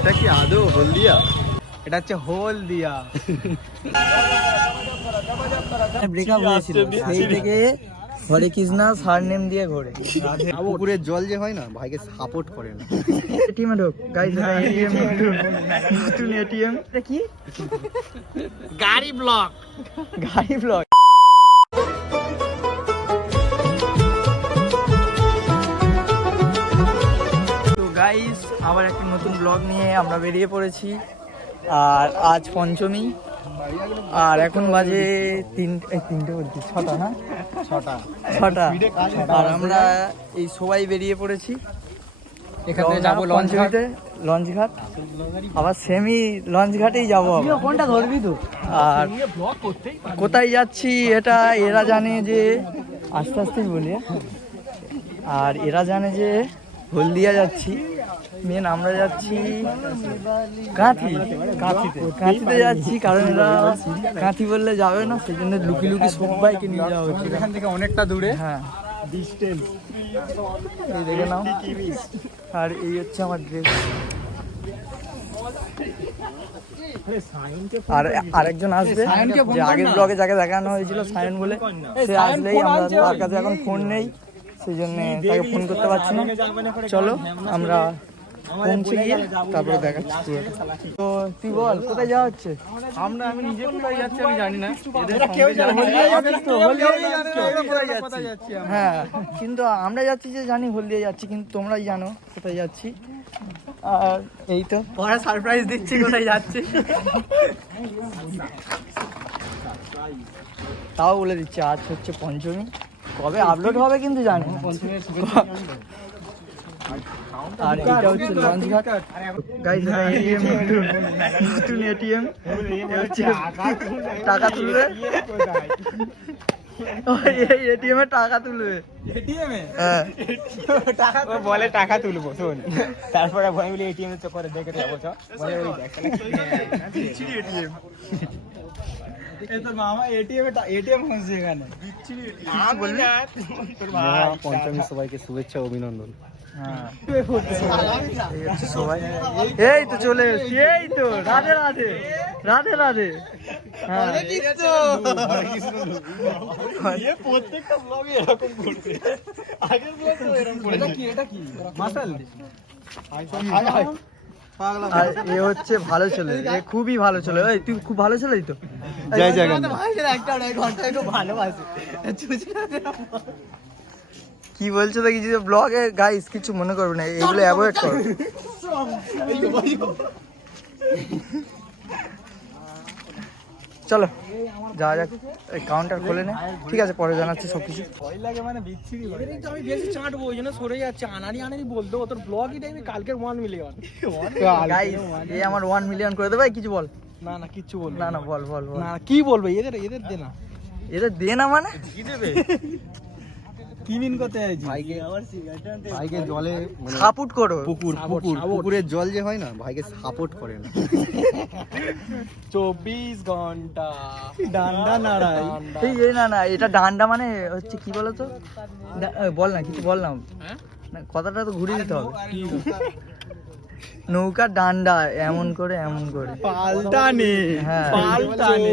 এটা কি আদৌ হলদিয়া? এটা হচ্ছে হলদিয়া। ব্রেকআপ হয়েছিল সেই থেকে হরে কৃষ্ণা সার নেম দিয়ে ঘোরে। পুকুরের জল যে হয় না, ভাইকে সাপোর্ট করে না। এটিএমে ঢোক গাইস, এটা এটিএম নতুন এটিএম। এটা কি? গাড়ি ব্লক। গাড়ি ব্লক। তো গাইস, আবার একটা নতুন ব্লগ নিয়ে আমরা বেরিয়ে পড়েছি। আর আজ পঞ্চমী, আর এখন বাজে তিনটে বলছি, ছটা না? ছটা। আর আমরা এই সবাই বেরিয়ে পড়েছি। এখানে যাবো পঞ্চমীতে লঞ্চ ঘাট, আবার সেমি লঞ্চ ঘাটেই যাবো। কোনটা ধরবি তো? আর কোথায় যাচ্ছি এটা এরা জানে, যে আস্তে আস্তেই বলি। আর এরা জানে যে হলদিয়া যাচ্ছি। মেন আমরা যাচ্ছি কাঁথিতে যাচ্ছি, কারণ এরা কাঁথি বললে যাবে না, সেই জন্য লুকি লুকি সবাইকে নিয়ে যাওয়া হচ্ছে এখান থেকে অনেকটা দূরে। হ্যাঁ, এই দেখে নাও। আর এই হচ্ছে আমার ড্রেস। আর আরেকজন আসবে, যে আগের ব্লগে যাকে দেখানো হয়েছিল সায়ন বলে, সে আসলেই আমরা, তার কাছে এখন ফোন নেই, সেই জন্য তাকে ফোন করতে পারছি না। চলো আমরা পৌঁছে গিয়ে তারপরে দেখাচ্ছি। তো তুই বল কোথায় যাওয়া হচ্ছে? আমি নিজে কোথায় যাচ্ছি আমি জানি না। হ্যাঁ, কিন্তু আমরা যাচ্ছি যে জানি হলদিয়া যাচ্ছি, কিন্তু তোমরাই জানো কোথায় যাচ্ছি। আর এই তো পরে সারপ্রাইজ দিচ্ছি কোথায় যাচ্ছি। তাও বলে দিচ্ছি, আজ হচ্ছে পঞ্চমী। কবে আপলোড হবে কিন্তু জানি না। আর এটা হচ্ছে লঞ্চ ঘাট। গাইস, এটিএম নতুন এটিএম। টাকা তুলবে, এই এটিএম এ টাকা তুলবে। হ্যাঁ, টাকা বলে টাকা তুলবো, শোন। তারপরে ভাই বলি এটিএম এর চক্করে দেখে যাবো। বলে ওই দেখ বিচ্ছিরি এটিএম। তোর মামা এটিএম খুঁজছে এখানে। বিচ্ছিরি এটিএম বলবি? তোর মামা পঞ্চমী সবাইকে শুভেচ্ছা অভিনন্দন। সবাই এই তো চলে এসছি, এই তো রাধে রাধে রাধে রাধে। প্রত্যেকটা ব্লগে এরকম করছে। আগের ব্লগে এরকম করেছে। এটা কি মাসাল? আর এ হচ্ছে ভালো ছেলে, এ খুবই ভালো ছেলে। এই তুই খুব ভালো ছেলে তো। জয় জগন্নাথ। কি বলছো তো কিছু ব্লগে? গাইস কিছু মনে করবে না, এগুলো অ্যাভয়েড করো। চলো যাওয়া যাক, এই কাউন্টার খোলে নে। ঠিক আছে, পরে জানাচ্ছি সবকিছু। আমি বেশি চাটবো, ওই জন্য সরে যাচ্ছে। আনারি বলতো তোর ব্লগই টাইমে কালকের 1 মিলিয়ন। গাইস, এই আমার 1 মিলিয়ন করে দেবে। কিছু বল। না কিচ্ছু বল না বল বল বল। না কি বলবে? এদের দে না। এদের দে না মানে কি দেবে? কি মিন করতে আইছি? ভাইকে জলে সাপোর্ট করো। পুকুরের জল যে হয় না, ভাইকে সাপোর্ট করে না। 24 ঘন্টা ডান্ডা নাড়াই। এই না এটা ডান্ডা মানে হচ্ছে কি বলতো? বল না, কিছু বল না। কথাটা তো ঘুরিয়ে দিতে হবে। নৌকা ডান্ডা এমন করে পাল্টানে। হ্যাঁ, পাল্টানে।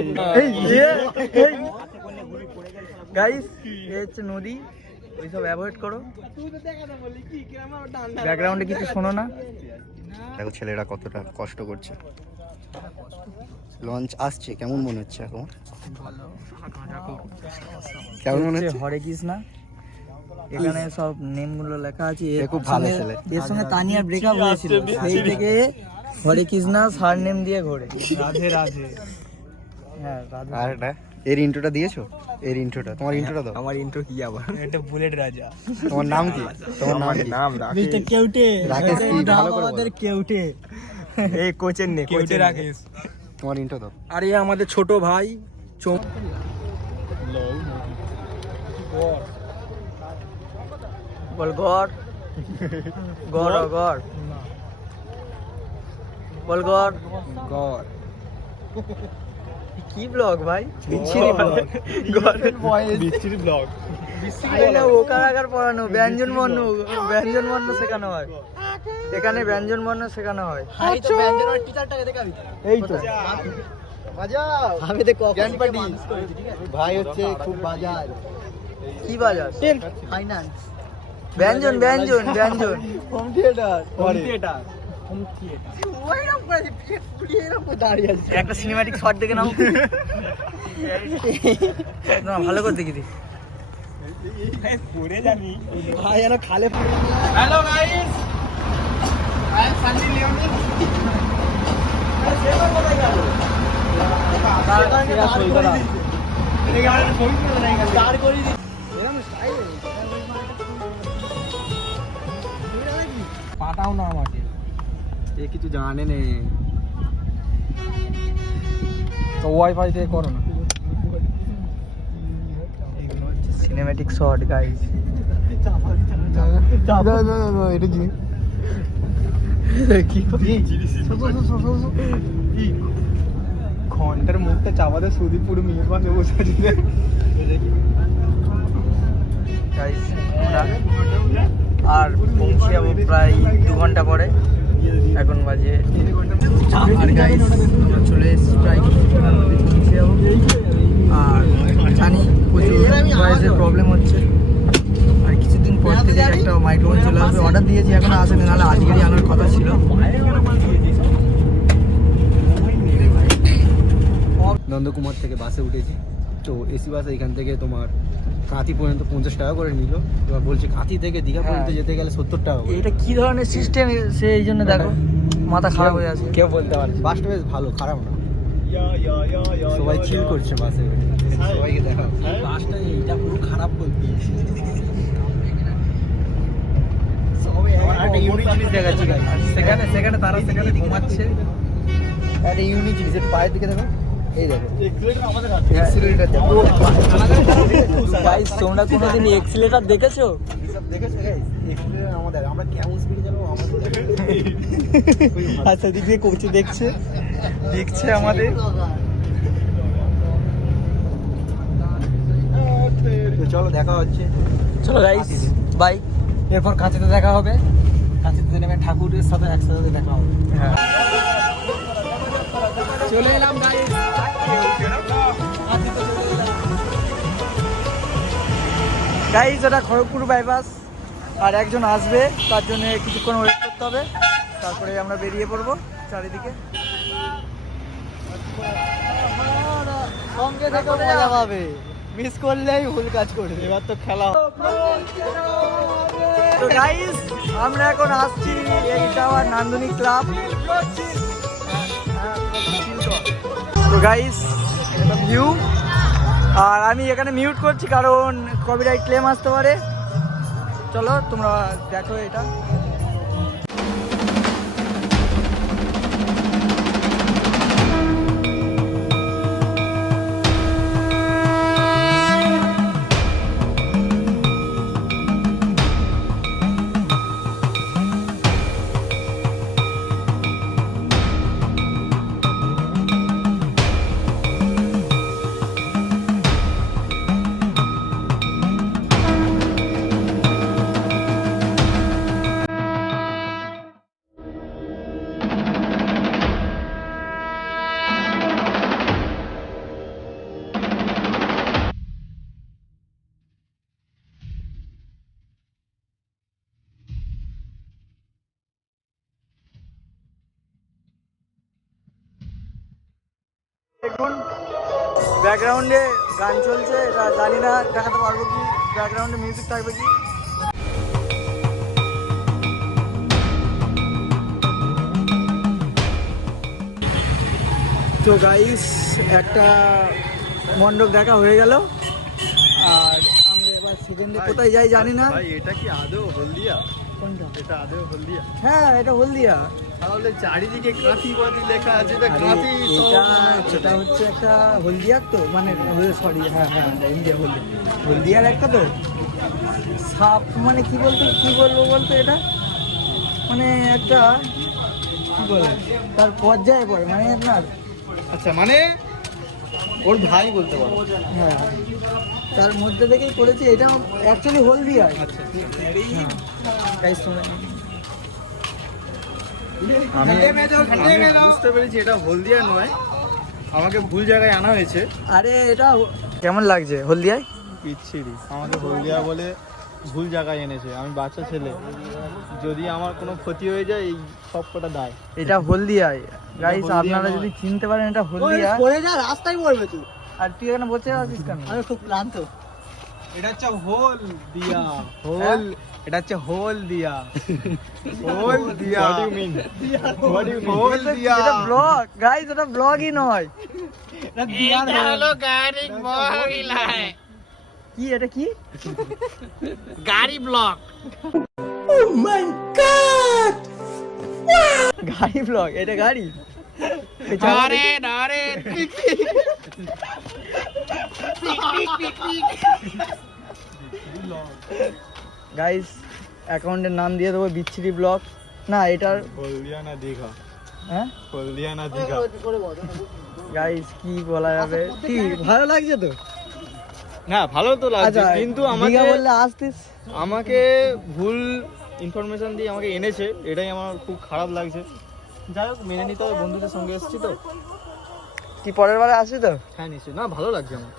গাইস, এই হচ্ছে নদী, ওইসব অ্যাভয়েড করো। ব্যাকগ্রাউন্ডে কিছু শোনো না। দেখো ছেলেরা কতটা কষ্ট করছে। লঞ্চ আসছে, কেমন মনে হচ্ছে এখন? কেমন মনে হচ্ছে? হরে কৃষ্ণা, এখানে সব নেম গুলো লেখা আছে। খুব ভালো ছেলে। এর সঙ্গে তানিয়ার ব্রেকআপ হয়েছিল, সেই থেকে হরে কৃষ্ণা সার নেম দিয়ে ঘোরে। রাধে রাধে। হ্যাঁ, রাধে। আর এটা এর ইন্ট্রোটা দিয়েছো? এর ইন্ট্রোটা, তোমার ইন্ট্রোটা দাও। আমার ইন্ট্রো কি আবার? এটা বুলেট রাজা। তোমার নাম কি? তোমার নাম মিস্টার কেউটে। রাকেশ কি? ভালো করে আমাদের বলো। কেউটে। এই কোচের নে, কেউটে কোচের রাকেশ। তোমার ইন্ট্রো দাও। আর এই আমাদের ছোট ভাই বল গড় গড় গড় বল গড় গড। কি ব্লগ ভাই? বিচ্ছিরি ব্লগ। গড়ের ভয়েস বিচ্ছিরি ব্লগ। ওকার আকার পড়ানো, ব্যঞ্জন বর্ণ শেখানো হয়। এখানে ব্যঞ্জন বর্ণ শেখানো হয়। এই তো আমি তো জ্ঞান পাটি ভাই হচ্ছে খুব বাজার কি বাজার? ফাইন্যান্স ব্যঞ্জন ব্যঞ্জন ব্যঞ্জন। Home theatre home theatre. দাঁড়িয়ে আছে একটা সিনেম্যাটিক শট দেখে নাও না, ভালো করে দেখি দিই। পড়ে যাবি। ভাই যেন খালে পড়ে hello guys, I am Sunny Leone. পাঠাও না আমাকে, এ কিছু জানে নে তো ওয়াইফাই থেকে করো না। Cinematic shot guys. ঘন্টার মুখটা চাপাতে সুদীপ পুরো মিনিট বাজে বসে আছে। গাইস আমরা আর পৌঁছে যাবো প্রায় 2 ঘন্টা পরে। এখন বাজে আর গাইস আমরা চলে এসেছি প্রায় কিছুক্ষণের মধ্যে পৌঁছে যাবো। আর জানি প্রচুর ভয়েসের প্রবলেম হচ্ছে, আর কিছুদিন পর থেকে একটা মাইক্রোফোন চলে আসবে। অর্ডার দিয়েছি, এখনো আসেনি, নাহলে আজকেরই আনার কথা ছিল। নন্দকুমার থেকে বাসে উঠেছি, তো এসি বাসে এখান থেকে তোমার কাঁথি পর্যন্ত 50 টাকা করে নিল। এবার বলছে কাঁথি থেকে দীঘা পর্যন্ত যেতে গেলে 70 টাকা করে। এটা কি ধরনের সিস্টেম সে এই জন্য দেখো মাথা খারাপ হয়ে আছে। কেউ বলতে পারে বাসটা বেশ ভালো, খারাপ না, সবাই চিল করছে বাসে, সবাইকে দেখা। বাসটা এইটা পুরো খারাপ করে দিয়েছে। একটা ইউনিক জিনিস দেখাচ্ছি গাইস, সেখানে তারা সেখানে ঘুমাচ্ছে। একটা ইউনিক জিনিস, একটু পায়ের দিকে দেখো, এই দেখো গাইস তোমরা কোনোদিন এক্সিলেটর দেখেছো? এসব দেখেছো গাইস? এক্সিলেটর আমাদের, আমরা কেমন স্পিডে যাবো আমাদের। আচ্ছা দিক দিয়ে কোচ দেখছে আমাদের। তো চলো দেখা হচ্ছে। চলো গাইস বাই। এরপর কাঁচিতে দেখা হবে, কাঁচিতে নেমে ঠাকুরের সাথে একসাথে দেখা হবে। হ্যাঁ চলে এলাম গাইস, গাইস এটা খড়গপুর বাইপাস। আর একজন আসবে, তার জন্য কিছুক্ষণ ওয়েট করতে হবে, তারপরে আমরা বেরিয়ে পড়বো চারিদিকে। সঙ্গে থেকে মজা পাবে, মিস করলেই ভুল কাজ করবে। এবার তো খেলা তো গাইস আমরা এখন আসছি এই টাওয়ার নান্দনিক ক্লাব। তো গাইস এটা ভিউ, আর আমি এখানে মিউট করছি কারণ কপিরাইট ক্লেম আসতে পারে। চলো তোমরা দেখো এটা। দেখুন ব্যাকগ্রাউন্ডে গান চলছে, এটা জানি না দেখাতে পারবো কি, ব্যাকগ্রাউন্ডে মিউজিক থাকবে কি। তো গাইস একটা মণ্ডপ দেখা হয়ে গেল, আর আমরা এবার সেকেন্ডে কোথায় যাই জানি না। ভাই এটা কি আদৌ হলদিয়া? কোনটা? এটা আদৌ হলদিয়া? হ্যাঁ এটা হলদিয়া। তাহলে চারিদিকে কাঁথি বাতি লেখা আছে, এটা আরে, কাঁথি এটা হচ্ছে একটা হলদিয়ার তো, মানে সরি হ্যাঁ হলদিয়া হলদিয়ার একটা তো সাপ, মানে কি বলবো বলতো, এটা মানে একটা কি বলে তার পর্যায়ে পড়ে, মানে আপনার আচ্ছা, মানে ওর ভাই বলতে পারো। হ্যাঁ তার মধ্যে থেকেই করেছি। এটা অ্যাকচুয়ালি হলদিয়া। আচ্ছা গাইস তোমরা আমি বুঝতে পেরেছি এটা হলদিয়া নয়, আমাকে ভুল জায়গায় আনা হয়েছে। আরে এটা কেমন লাগছে হলদিয়ায়? পিচ্ছিরি আমাকে হলদিয়া বলে ভুল জায়গায় এনেছে। আমি বাচ্চা ছেলে, যদি আমার কোনো ক্ষতি হয়ে যায় এই সব কটা দায়। এটা হলদিয়ায় গাইস, হলদিয়া আপনারা নয়। যদি চিনতে পারেন এটা হলদিয়া। পড়ে যা, রাস্তায় পড়বে তুই। আর তুই এখানে বসে আছিস কেন? আমি খুব ক্লান্ত। এটা হচ্ছে হোল দিয়া, হোল, এটা হচ্ছে হোল দিয়া, হোল দিয়া। What do you mean? What do you mean? Hole দিয়া। এটা ব্লগ গাইস, এটা ব্লগই নয়। এটা হলো গাড়ি মহিলায়। কি এটা কি? গাড়ি ব্লক। গাড়ি ব্লগ, এটা গাড়ি? ধরে ধরে গাইস অ্যাকাউন্টের নাম দিয়ে দেবো বিচ্ছিরি ব্লগ। না এটার হলদিয়া না দীঘা, হ্যাঁ হলদিয়া না দীঘা। গাইস কি বলা যাবে, কি ভালো লাগছে তো? না ভালো তো লাগছে, আচ্ছা কিন্তু দীঘা আমাকে বললে আসতিস। আমাকে ভুল ইনফরমেশন দিয়ে আমাকে এনেছে, এটাই আমার খুব খারাপ লাগছে। যাই হোক মেনে নিতে হবে, বন্ধুদের সঙ্গে এসেছি তো। কি পরের বারে আসবি তো? হ্যাঁ নিশ্চয়ই, না ভালো লাগছে আমার।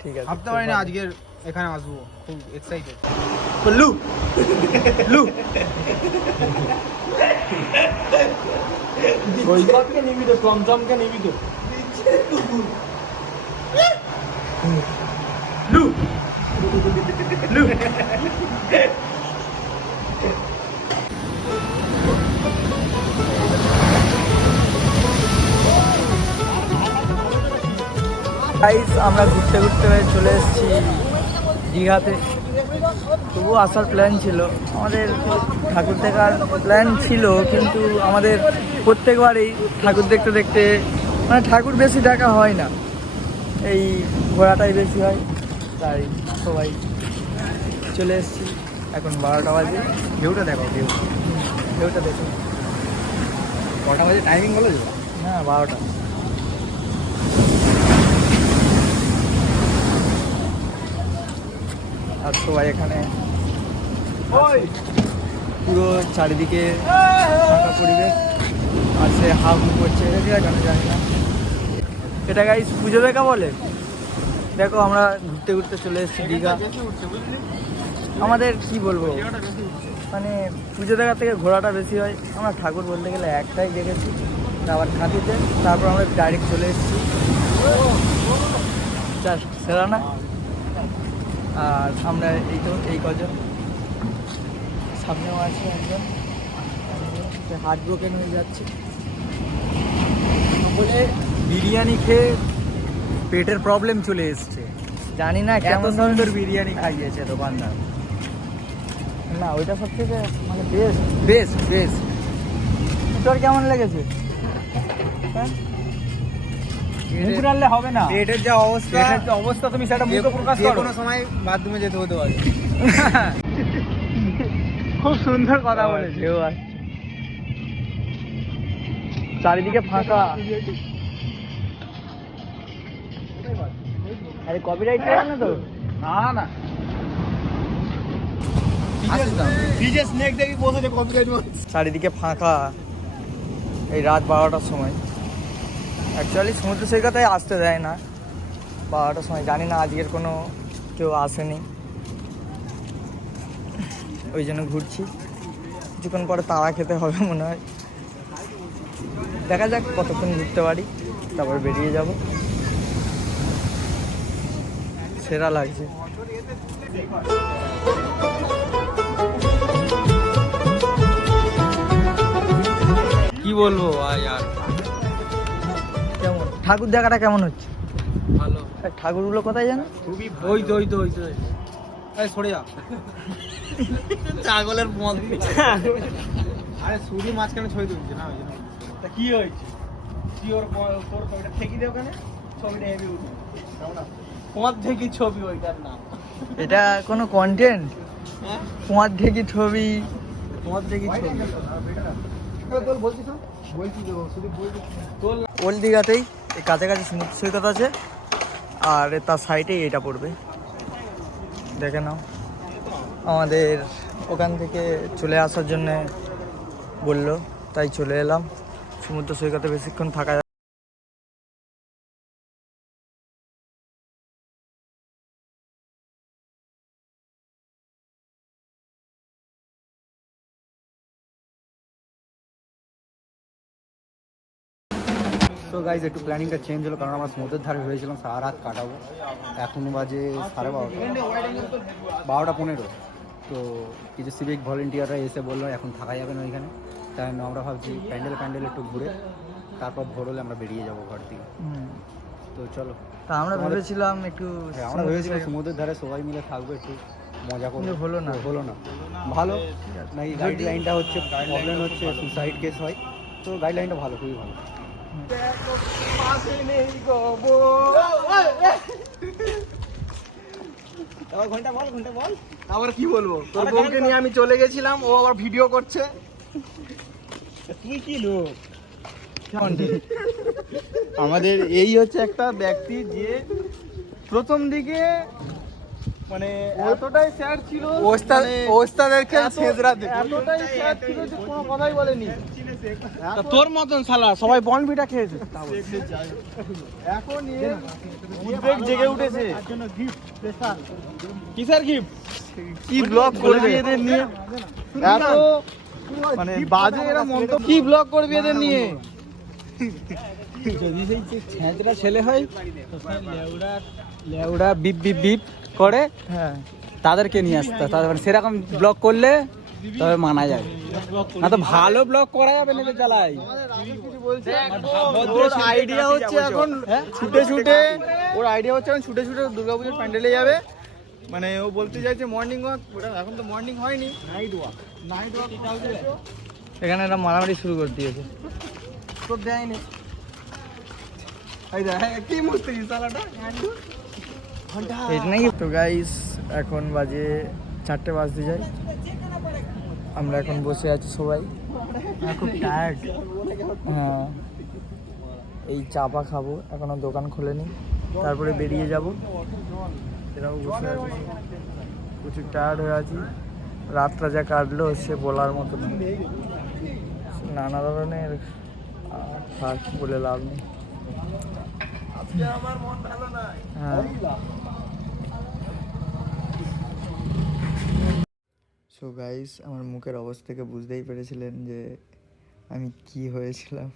ঠিক আছে, ভাবতে পারি না আজকের এখানে আসবো, খুব এক্সাইটেড। লু লু বৈকালকে নিবি তো, টমটমকে নিবি তো। লু লু গাইস আমরা ঘুরতে ঘুরতে চলে এসেছি দীঘাতে। তবুও আসার প্ল্যান ছিল আমাদের, ঠাকুর দেখার প্ল্যান ছিল, কিন্তু আমাদের প্রত্যেকবারই ঠাকুর দেখতে দেখতে মানে ঠাকুর বেশি দেখা হয় না, এই ঘোরাটাই বেশি হয়, তাই সবাই চলে এসেছি। এখন 12টা বাজে। ভিউটা দেখো, ঢেউটা দেখো। কটা বাজে টাইমিং বলো? হ্যাঁ 12টা। আর সবাই এখানে পুরো চারিদিকে ফাঁকা পরিবেশ, আর সে হাফ করছে কেন জানি না। এটা গাইস পুজো দেখা বলে। দেখো আমরা ঘুরতে ঘুরতে চলে এসেছি দীঘা। আমাদের কি বলবো, মানে পুজো দেখার থেকে ঘোরাটা বেশি হয়। আমরা ঠাকুর বলতে গেলে একটাই দেখেছি, আবার খাঁটিতে, তারপর আমরা ডাইরেক্ট চলে এসেছি। জাস্ট সেরা না? আর আমরা এই তো এই কজন, সামনেও আছে একজন, হার্ট ব্রোকেন হয়ে যাচ্ছে বলে বিরিয়ানি খেয়ে পেটের প্রবলেম চলে এসছে। জানি না কেমন ধরনের বিরিয়ানি খাইয়েছে দোকানদার। না ওইটা সবথেকে মানে বেস্ট বেস্ট বেস্ট। তোর কেমন লেগেছে? হ্যাঁ মুখ ডাললে হবে না, পেটের যা অবস্থা, পেটের যে অবস্থা তুমি সেটা মুখে প্রকাশ যে করো। কোনো সময় বাথরুমে যেতে হতে পারে। খুব সুন্দর কথা বলেছে। চারিদিকে ফাঁকা। আরে কপিরাইট করে না তো? না না, ডিজে স্নেক দেখি বসেছে কপিরাইট। চারিদিকে ফাঁকা এই রাত 12টার সময়। অ্যাকচুয়ালি সমুদ্র সৈকতে আসতে দেয় না 12টার সময়, জানি না আজকের কোনো কেউ আসেনি, ওই জন্য ঘুরছি। কিছুক্ষণ পরে তাড়া খেতে হবে মনে হয়, দেখা যাক কতক্ষণ ঘুরতে পারি, তারপর বেরিয়ে যাব। সেরা লাগছে। কি বলবো আর, কেমন ঠাকুর দেখাটা কেমন হচ্ছে? ভালো, আর ঠাকুরগুলো কোথায় জানো? খুবই ওই তো ওই তো ওই তো এই সরে যা। ছাগলের মদ। আরে সুরি মাঝখানে ছবি তুলছে না, ওই জন্য। তা কি হয়েছে? কি ওর তোর ছবিটা ঠেকি দে ওখানে, ছবিটা হেভি উঠবে। পথ থেকে ছবি ওইটার নাম। এটা কোনো কন্টেন্ট? হ্যাঁ তোমার থেকে ছবি, পথ থেকে ছবি। তোর বলছিস না? বলছি তো শুধু বলছি। ওল্ড দীঘাতেই এই কাছাকাছি সমুদ্র সৈকত আছে, আর তার সাইডে এটা পড়বে, দেখে নাও। আমাদের ওখান থেকে চলে আসার জন্যে বললো, তাই চলে এলাম। সমুদ্র সৈকতে বেশিক্ষণ থাকা তো গাইজ একটু প্ল্যানিংটা চেঞ্জ হলো, কারণ আমরা সমুদ্রের ধারে হয়েছিলাম সারা রাত কাটাবো। এখন বাজে 12:30 তো কিছু সিভিক ভলেন্টিয়াররা এসে বললো এখন থাকা যাবে না ওইখানে, তাই জন্য আমরা ভাবছি প্যান্ডেল একটু ঘুরে তারপর ভোর হলে আমরা বেরিয়ে যাবো ঘর থেকে। তো চলো। তা আমরা ভেবেছিলাম একটু আমরা ভেবেছিলাম সমুদ্রের ধারে সবাই মিলে থাকবো, একটু মজা করবো, কিন্তু হলো না। হলো না। ভালো নাকি গাইডলাইনটা হচ্ছে প্রবলেম হচ্ছে সুসাইড কেস হয়, তো গাইডলাইনটা ভালো, খুবই ভালো। ঘন্টা বল। আবার কি বলবো, তোর বউকে নিয়ে আমি চলে গেছিলাম, ও আবার ভিডিও করছে। তুই কি লোক? আমাদের এই হচ্ছে একটা ব্যক্তি যে প্রথম দিকে মানে এতটাই স্যাড ছিল, ওস্তাদেরকে ছেদরা দিত, এতটাই স্যাড ছিল যে কোনো কথাই বলেনি। তোর মতন শালা সবাই বনভিটা খেয়েছে, এখন উদ্বেগ জেগে উঠেছে। কিসের গিফট? কি ব্লগ করবি এদের নিয়ে? এত মানে বাজে এরা মন্তব্য, কি ব্লগ করবি এদের নিয়ে? যদি সেই ছেঁচড়া ছেলে হয় লেউড়া বিপ বিপ বিপ করে, হ্যাঁ তাদেরকে নিয়ে আসতে, তাদের মানে সেরকম ব্লগ করলে তবে মানা যায়, না তো ভালো ব্লগ করা যাবে না জ্বালাই। ওর আইডিয়া হচ্ছে এখন ছুটে ছুটে, ওর আইডিয়া হচ্ছে এখন ছুটে ছুটে দুর্গাপুজোর প্যান্ডেলে যাবে। মানে ও বলতে চাইছে মর্নিং ওয়াক, এখন তো মর্নিং হয়নি, নাইট ওয়াক। এখানে একটা মারামারি শুরু করে দিয়েছে। তো দেয়নি। এই দেখ কি মুস্তি সালাটা এটা নাকি। তো গাইস এখন বাজে 4টে বাজতে যায়, আমরা এখন বসে আছি সবাই, খুব টায়ার্ড। হ্যাঁ, এই চাপা খাবো, এখনো দোকান খোলেনি, তারপরে বেরিয়ে যাব। এরাও বসে আছে, প্রচুর টায়ার্ড হয়ে আছি। রাতটা যা কাটলো সে বলার মতো না, নানা ধরনের থাক বলে লাভ নেই। হ্যাঁ, সো গাইস আমার মুখের অবস্থা থেকে বুঝতেই পেরেছিলেন যে আমি কি হয়েছিলাম।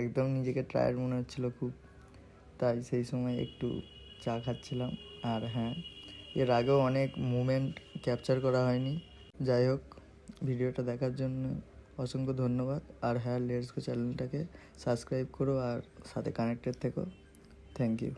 একদম নিজেকে টায়ার্ড মনে হচ্ছিল খুব, তাই সেই সময় একটু চা খাচ্ছিলাম। আর হ্যাঁ, এর আগেও অনেক মুমেন্ট ক্যাপচার করা হয়নি। যাই হোক, ভিডিওটা দেখার জন্য অসংখ্য ধন্যবাদ। আর হ্যাঁ, লেটস গো চ্যানেলটাকে সাবস্ক্রাইব করো আর সাথে কানেক্টেড থেকো। Thank you.